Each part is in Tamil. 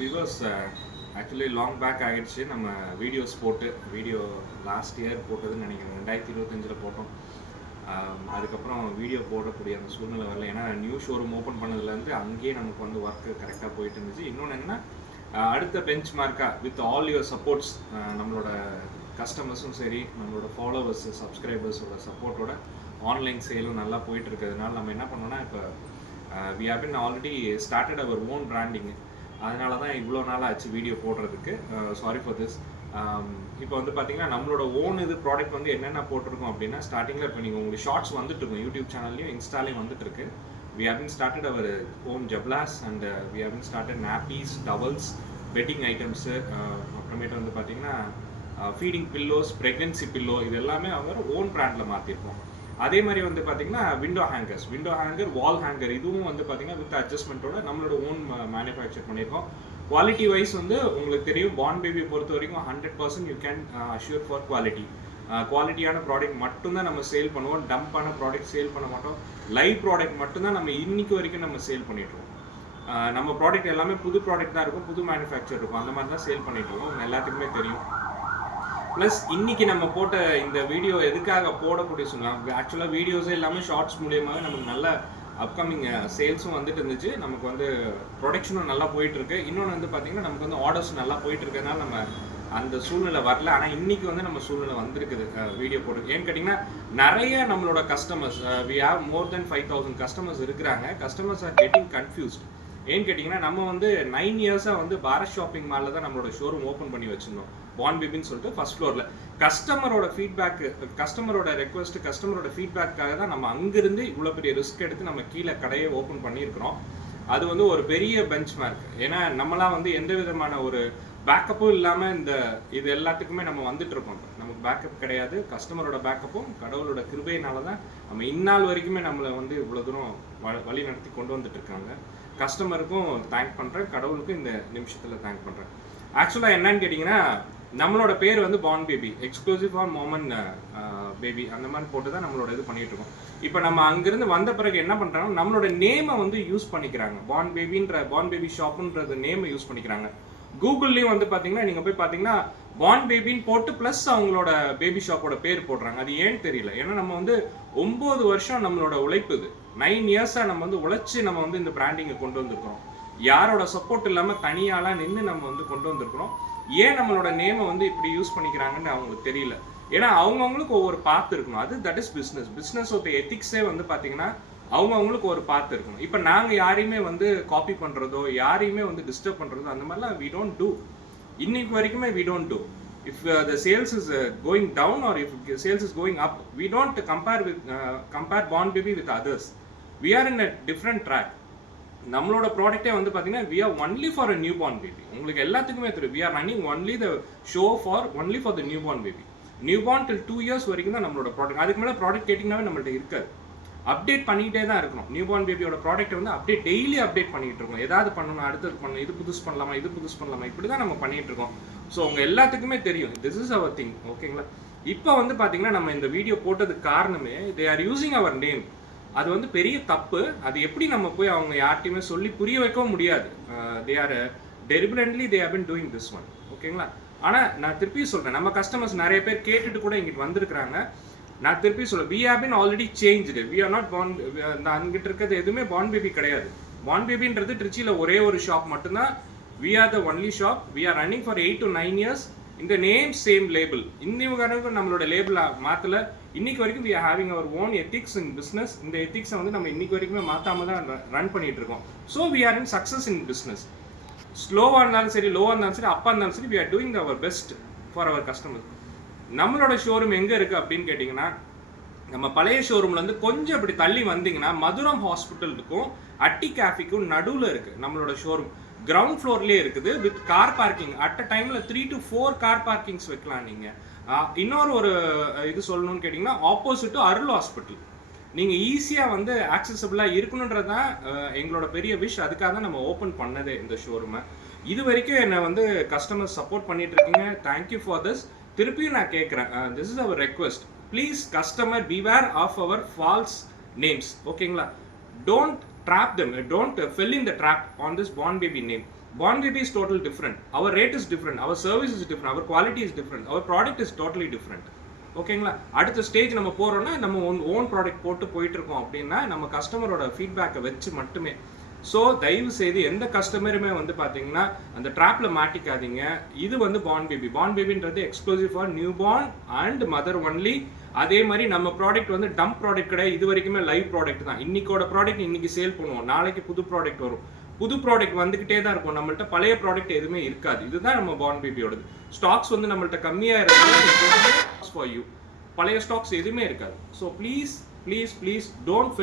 வியூவர்ஸ் ஆக்சுவலி லாங் பேக் ஆகிடுச்சு. நம்ம வீடியோ லாஸ்ட் இயர் போட்டதுன்னு நினைக்கிறேன், 2025 போட்டோம். அதுக்கப்புறம் வீடியோ போடக்கூடிய அந்த சூழ்நிலை வரல. ஏன்னா நியூ ஷோரூம் ஓப்பன் பண்ணதுலேருந்து அங்கேயே நமக்கு வந்து ஒர்க்கு கரெக்டாக போயிட்டு இருந்துச்சு. இன்னொன்று என்னென்னா, அடுத்த பெஞ்ச் மார்க்காக வித் ஆல் யுவர் சப்போர்ட்ஸ், நம்மளோட கஸ்டமர்ஸும் சரி, நம்மளோட ஃபாலோவர்ஸ் சப்ஸ்கிரைபர்ஸோட சப்போர்ட்டோட ஆன்லைன் சேலும் நல்லா போயிட்டு இருக்கிறதுனால நம்ம என்ன பண்ணோம்னா, இப்போ we have been already started our own branding. அதனால தான் இவ்வளோ நாள் ஆச்சு வீடியோ போடுறதுக்கு. Sorry for this. இப்போ வந்து பார்த்தீங்கன்னா நம்மளோட ஓன் இது ப்ராடக்ட் வந்து என்னென்ன போட்டிருக்கோம் அப்படின்னா, ஸ்டார்டிங்கில் இப்போ நீங்கள் உங்களுக்கு ஷார்ட்ஸ் வந்துட்டு இருக்கும், யூடியூப் சேனல்லையும் இன்ஸ்டாலையும் வந்துட்டு இருக்கு. We have been started our own ஜப்லாஸ் and we have been started nappies, towels, bedding items, அப்புறமேட்டு வந்து பார்த்தீங்கன்னா ஃபீடிங் பில்லோஸ், ப்ரெக்னென்சி பில்லோ, இது எல்லாமே அவங்க ஓன் பிராண்டில் மாற்றிருக்கோம். அதே மாதிரி வந்து பார்த்தீங்கன்னா விண்டோ ஹேங்கர், வால் ஹேங்கர், இதுவும் வந்து பார்த்தீங்கன்னா வித் அட்ஜஸ்ட்மெண்ட்டோட நம்மளோட ஓன் மேனுஃபேக்சர் பண்ணியிருக்கோம். குவாலிட்டி வைஸ் வந்து உங்களுக்கு தெரியும், பார்ன் பேபி பொறுத்த வரைக்கும் 100% you can assure for quality. குவாலிட்டியான ப்ராடக்ட் மட்டும்தான் நம்ம சேல் பண்ணுவோம். டம்பான ப்ராடக்ட் சேல் பண்ண மாட்டோம். லைவ் ப்ராடக்ட் மட்டும்தான் நம்ம இன்னைக்கு வரைக்கும் நம்ம சேல் பண்ணிட்டுருக்கோம். நம்ம ப்ராடக்ட் எல்லாமே புது ப்ராடக்ட் தான் இருக்கும், புது மேனுஃபேக்சர் இருக்கும், அந்த மாதிரி தான் சேல் பண்ணிட்டுருக்கோம். எல்லாத்துக்குமே தெரியும். ப்ளஸ் இன்னைக்கு நம்ம போட்ட இந்த வீடியோ எதுக்காக போடக்கூடிய சொன்னாங்க, ஆக்சுவலாக வீடியோஸே எல்லாமே ஷார்ட்ஸ் மூலியமாக நமக்கு நல்ல அப்கமிங் சேல்ஸும் வந்துட்டு இருந்துச்சு. நமக்கு வந்து ப்ரொடக்ஷனும் நல்லா போயிட்டு இருக்கு. இன்னொன்று வந்து பார்த்தீங்கன்னா நமக்கு வந்து ஆர்டர்ஸ் நல்லா போயிட்டு இருக்கிறதுனால நம்ம அந்த சூழ்நிலை வரல. ஆனால் இன்னைக்கு வந்து நம்ம சூழ்நிலை வந்திருக்குது வீடியோ போட்டு. ஏன்னு கேட்டிங்கன்னா, நிறைய நம்மளோட customers, we have more than 5000 customers இருக்கிறாங்க. Customers are getting confused. ஏன்னு கேட்டிங்கன்னா, நம்ம வந்து 9 இயர்ஸாக வந்து பாரத் ஷாப்பிங் மாலில் தான் நம்மளோட ஷோரூம் ஓப்பன் பண்ணி வச்சிருந்தோம், பார்ன் பேபின்னு சொல்லிட்டு ஃபர்ஸ்ட் ஃப்ளோரில். கஸ்டமரோட ஃபீட்பேக், கஸ்டமரோட ரெக்வஸ்ட், கஸ்டமரோட ஃபீட்பேக்காக தான் நம்ம அங்கிருந்து இவ்வளோ பெரிய ரிஸ்க் எடுத்து நம்ம கீழே கடையை ஓப்பன் பண்ணியிருக்கிறோம். அது வந்து ஒரு பெரிய பெஞ்ச் மார்க். ஏன்னா நம்மளாம் வந்து எந்த விதமான ஒரு பேக்கப்பும் இல்லாமல் இது எல்லாத்துக்குமே நம்ம வந்துட்டு இருக்கோம். நமக்கு பேக்கப் கிடையாது. கஸ்டமரோட பேக்கப்பும் கடவுளோட கிருபையினால தான் நம்ம இந்நாள் வரைக்குமே நம்மளை வந்து இவ்வளோ தூரம் வழி நடத்தி கொண்டு வந்துட்டு இருக்காங்க. கஸ்டமருக்கும் தேங்க் பண்ணுறேன், கடவுளுக்கும் இந்த நிமிஷத்தில் தேங்க் பண்ணுறேன். ஆக்சுவலாக என்னன்னு கேட்டிங்கன்னா, நம்மளோட பேர் வந்து born baby, exclusive for mom and baby, அந்த மாதிரி போட்டு தான் நம்மளோட இது பண்ணிட்டு இருக்கோம். இப்போ நம்ம அங்கிருந்து வந்த பிறகு என்ன பண்ணுறாங்க, நம்மளோட நேமை வந்து யூஸ் பண்ணிக்கிறாங்க. பார்ன் பேபி ஷாப்புன்றது நேமை யூஸ் பண்ணிக்கிறாங்க. கூகுள்லேயும் வந்து பார்த்தீங்கன்னா, நீங்கள் போய் பார்த்தீங்கன்னா பார்ன் பேபின்னு போட்டு ப்ளஸ் அவங்களோட பேபி ஷாப்போட பேர் போடுறாங்க. அது ஏன்னு தெரியல. ஏன்னா நம்ம வந்து 9 வருஷம் நம்மளோட உழைப்பு இது. 9 இயர்ஸாக நம்ம வந்து உழைச்சி நம்ம வந்து இந்த பிராண்டிங்கை கொண்டு வந்திருக்கிறோம். யாரோட சப்போர்ட் இல்லாமல் தனியாலாம் நின்று நம்ம வந்து கொண்டு வந்திருக்கிறோம். ஏன் நம்மளோட நேமை வந்து இப்படி யூஸ் பண்ணிக்கிறாங்கன்னு அவங்களுக்கு தெரியல. ஏன்னா அவங்கவுங்களுக்கு ஒவ்வொரு பாத்து இருக்கணும். அது தட் இஸ் பிஸ்னஸ் ஆஃப் எத்திக்ஸே வந்து பார்த்தீங்கன்னா அவங்கவுங்களுக்கு ஒரு பாத்து இருக்கணும். இப்போ நாங்கள் யாரையுமே வந்து காப்பி பண்ணுறதோ, யாரையுமே வந்து டிஸ்டர்ப் பண்ணுறதோ அந்த மாதிரிலாம் வி டோன்ட் டூ. இன்னைக்கு வரைக்குமே we don't do. If the sales is going down or if sales is going up, we don't compare Born Baby with others. We are in a different track. நம்மளோட ப்ராடக்ட்டே வந்து பார்த்தீங்கன்னா we are only for a newborn baby. உங்களுக்கு எல்லாத்துக்குமே தெரியும், we are running only the show for only for the newborn baby. Newborn till 2 years வரைக்கும் தான் நம்மளோட ப்ராடக்ட். அதுக்கு மேலே ப்ராடக்ட் கேட்டிங்கனாவே நம்மள்ட்ட இருக்காது. அப்டேட் பண்ணிக்கிட்டே தான் இருக்கணும். நியூபார்ன் பேபியோட ப்ராடக்ட் வந்து டெய்லி அப்டேட் பண்ணிட்டு இருக்கோம். ஏதாவது பண்ணணும், அடுத்தது பண்ணணும், இது புதுசு பண்ணலாமா, இப்படி தான் நம்ம பண்ணிட்டு இருக்கோம். ஸோ உங்க எல்லாத்துக்குமே தெரியும், திஸ் இஸ் அவர் திங். ஓகேங்களா? இப்போ வந்து பார்த்தீங்கன்னா நம்ம இந்த வீடியோ போட்டதுக்கு காரணமே, they are using our name. அது வந்து பெரிய தப்பு. அது எப்படி நம்ம போய் அவங்க யார்ட்டையுமே சொல்லி புரிய வைக்கவும் முடியாது. They are deliberately they have been doing this one. ஓகேங்களா? ஆனால் நான் திருப்பி சொல்கிறேன், நம்ம கஸ்டமர்ஸ் நிறைய பேர் கேட்டுட்டு கூட இங்கிட்டு வந்திருக்கிறாங்க. நான் திருப்பி சொல்ல, we have been already changed. We are not born. அங்கிட்ட இருக்கிறது எதுவுமே பார்ன் பேபி கிடையாது. பார்ன் பேபின்றது திருச்சியில் ஒரே ஒரு ஷாப் மட்டும்தான். We are the only shop. We are running for 8 to 9 years. இந்த நேம் சேம் லேபிள். இன்னைக்கு நம்மளோட லேபிள் மாற்றல. இன்னைக்கு வரைக்கும் we are having our own ethics in business. இந்த எத்திக்ஸை வந்து நம்ம இன்னைக்கு வரைக்குமே மாற்றாம தான் ரன் பண்ணிட்டு இருக்கோம். So we are in success in business. ஸ்லோவாக இருந்தாலும் சரி, லோவாக இருந்தாலும் சரி, அப்பா இருந்தாலும் சரி, we are doing our best for our customers. நம்மளோட ஷோரூம் எங்கே இருக்குது அப்படின்னு கேட்டிங்கன்னா, நம்ம பழைய ஷோரூம்லேருந்து கொஞ்சம் இப்படி தள்ளி வந்தீங்கன்னா மதுரம் ஹாஸ்பிட்டல் இருக்கும், அட்டி கேஃபிக்கும் நடுவில் இருக்குது நம்மளோட ஷோரூம். கிரவுண்ட் ஃப்ளோர்லேயே இருக்குது with car parking. At a டைமில் 3 to 4 கார் பார்க்கிங்ஸ் வைக்கலாம் நீங்கள். இன்னொரு ஒரு இது சொல்லணும்னு கேட்டிங்கன்னா, ஆப்போசிட்டு அருள் ஹாஸ்பிட்டல். நீங்கள் ஈஸியாக வந்து ஆக்சசபிளாக இருக்கணுன்றது தான் எங்களோட பெரிய விஷ். அதுக்காக தான் நம்ம ஓப்பன் பண்ணதே இந்த ஷோரூமை. இது வரைக்கும் என்னை வந்து கஸ்டமர் சப்போர்ட் பண்ணிட்டு இருக்கீங்க. Thank you for this. திருப்பியும் நான் கேட்குறேன், this is our request. Please customer beware of our false names. ஓகேங்களா? Don't trap them, don't fell in the trap on this born baby name. Born Baby is totally different. Our rate is different. Our service is different. Our quality is different. Our product is totally different. ஓகேங்களா? அடுத்த ஸ்டேஜ் நம்ம போகிறோன்னா நம்ம ஓன் ப்ராடக்ட் போட்டு போயிட்டுருக்கோம் அப்படின்னா நம்ம கஸ்டமரோட ஃபீட்பேக்கை வச்சு மட்டுமே. ஸோ தயவு செய்து எந்த கஸ்டமருமே வந்து பார்த்தீங்கன்னா அந்த ட்ராப்பில் மாட்டிக்காதீங்க. இது வந்து பார்ன் பேபின்றது exclusive for new born and mother only. அதே மாதிரி நம்ம ப்ராடக்ட் வந்து டம்ப் ப்ராடக்ட் கிடையாது, இது வரைக்குமே லைவ் ப்ராடக்ட் தான். இன்னைக்கோட ப்ராடக்ட் இன்னைக்கு சேல் பண்ணுவோம், நாளைக்கு புது ப்ராடக்ட் வரும், புது ப்ராடக்ட் வந்துகிட்டே தான் இருக்கும். நம்மள்ட்ட பழைய ப்ராடக்ட் எதுவுமே இருக்காது. இதுதான் நம்ம பார்ன் பேபியோடது. ஸ்டாக்ஸ் வந்து நம்மள்ட்ட கம்மியாக இருக்குது ஃபார் யூ, பழைய ஸ்டாக்ஸ் எதுவுமே இருக்காது. So please don't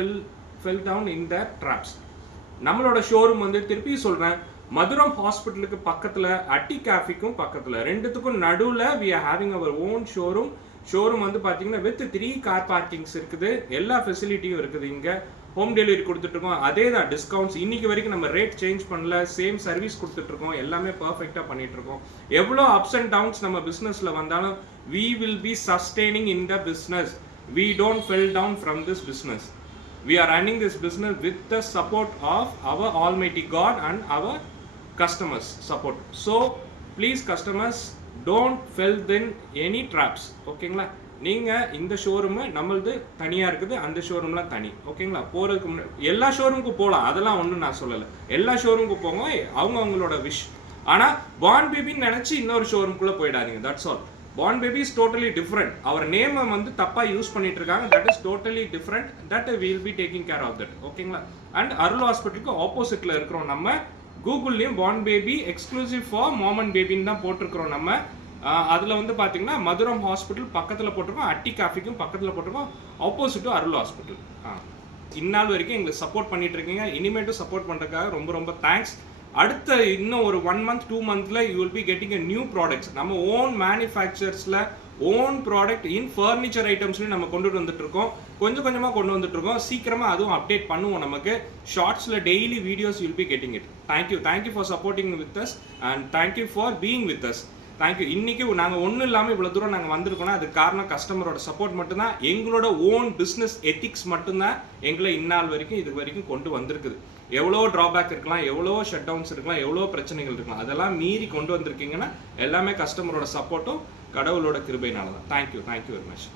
fall down in the traps. நம்மளோட ஷோரூம் வந்து திருப்பி சொல்கிறேன், மதுரம் ஹாஸ்பிட்டலுக்கு பக்கத்தில், அட்டி கேஃபிக்கும் பக்கத்தில், ரெண்டுத்துக்கும் நடுவில் we are having our own showroom. Showroom வந்து பார்த்தீங்கன்னா வித் 3 கார் பார்க்கிங்ஸ் இருக்குது, எல்லா ஃபெசிலிட்டியும் இருக்குது. இங்கே ஹோம் டெலிவரி கொடுத்துட்ருக்கோம். அதே தான் டிஸ்கவுண்ட்ஸ். இன்னைக்கு வரைக்கும் நம்ம ரேட் சேஞ்ச் பண்ணல, சேம் சர்வீஸ் கொடுத்துட்ருக்கோம், எல்லாமே பர்ஃபெக்டாக பண்ணிகிட்ருக்கோம். எவ்வளோ அப்ஸ் அண்ட் டவுன்ஸ் நம்ம பிஸ்னஸில் வந்தாலும் we will be sustaining in the business. We don't fell down from this business. We are running this business with the support of our Almighty God and our customers support. So please customers, don't fall in any traps. ஓகேங்களா? நீங்கள் இந்த ஷோரூமு நம்மளது தனியாக இருக்குது, அந்த ஷோரூம்லாம் தனி. ஓகேங்களா? போகிறதுக்கு முன்னாடி எல்லா ஷோரூமுக்கு போகலாம், அதெல்லாம் ஒன்றும் நான் சொல்லலை. எல்லா ஷோரூமுக்கு போங்க, அவங்களோட விஷ். ஆனால் பார்ன் பேபின்னு நினச்சி இன்னொரு ஷோரூம்குள்ளே போயிடாதீங்க. That's all. Born Baby is totally different. Our name வந்து தப்பா யூஸ் பண்ணிட்டு இருக்காங்க. That is totally different. That we will be taking care of that. ஓகேங்களா? And அருள் ஹாஸ்பிட்டலுக்கு ஆப்போசிட்ல இருக்கிறோம். நம்ம கூகுள்லயும் Born Baby exclusive for mom and baby தான் போட்டிருக்கிறோம். நம்ம அதுல வந்து பாத்தீங்கன்னா மதுரம் ஹாஸ்பிட்டல் பக்கத்துல போட்டிருக்கோம், அட்டி காஃபிக்கும் பக்கத்துல போட்டிருக்கோம், ஆப்போசிட் அருள் ஹாஸ்பிட்டல். இந்நாள் வரைக்கும் எங்களுக்கு சப்போர்ட் பண்ணிட்டு இருக்கீங்க, இனிமேட்டும் சப்போர்ட் பண்றதுக்காக ரொம்ப ரொம்ப தேங்க்ஸ். அடுத்த இன்னும் ஒரு 1 month 2 monthல you will be getting a new products. நம்ம ஓன் மேனுஃபேக்சர்ஸ்ல ஓன் ப்ராடக்ட் இன் ஃபர்னிச்சர் ஐட்டம்ஸ்லையும் நம்ம கொண்டு வந்துட்டு இருக்கோம், கொஞ்சம் கொஞ்சமாக கொண்டு வந்துட்டு இருக்கோம். சீக்கிரமா அதுவும் அப்டேட் பண்ணுவோம். நமக்கு ஷார்ட்ஸ்ல daily videos you will be getting it. Thank you for supporting with us and thank you for being with us. Thank you. இன்னைக்கு நாங்கள் ஒன்றும் இல்லாமல் இவ்வளோ தூரம் நாங்கள் வந்திருக்கோம்னா அதுக்கு காரணம் கஸ்டமரோட சப்போர்ட் மட்டும்தான். எங்களோட ஓன் பிஸ்னஸ் எத்திக்ஸ் மட்டும்தான் எங்களை இந்நாள் வரைக்கும் இது வரைக்கும் கொண்டு வந்திருக்குது. எவ்வளோ ட்ராபேக் இருக்கலாம், எவ்வளோ ஷட் டவுன்ஸ் இருக்கலாம், எவ்வளோ பிரச்சனைகள் இருக்கலாம், அதெல்லாம் மீறி கொண்டு வந்திருக்கீங்கன்னா எல்லாமே கஸ்டமரோட சப்போர்ட்டும் கடவுளோட கிருபையினால தான். Thank you very much.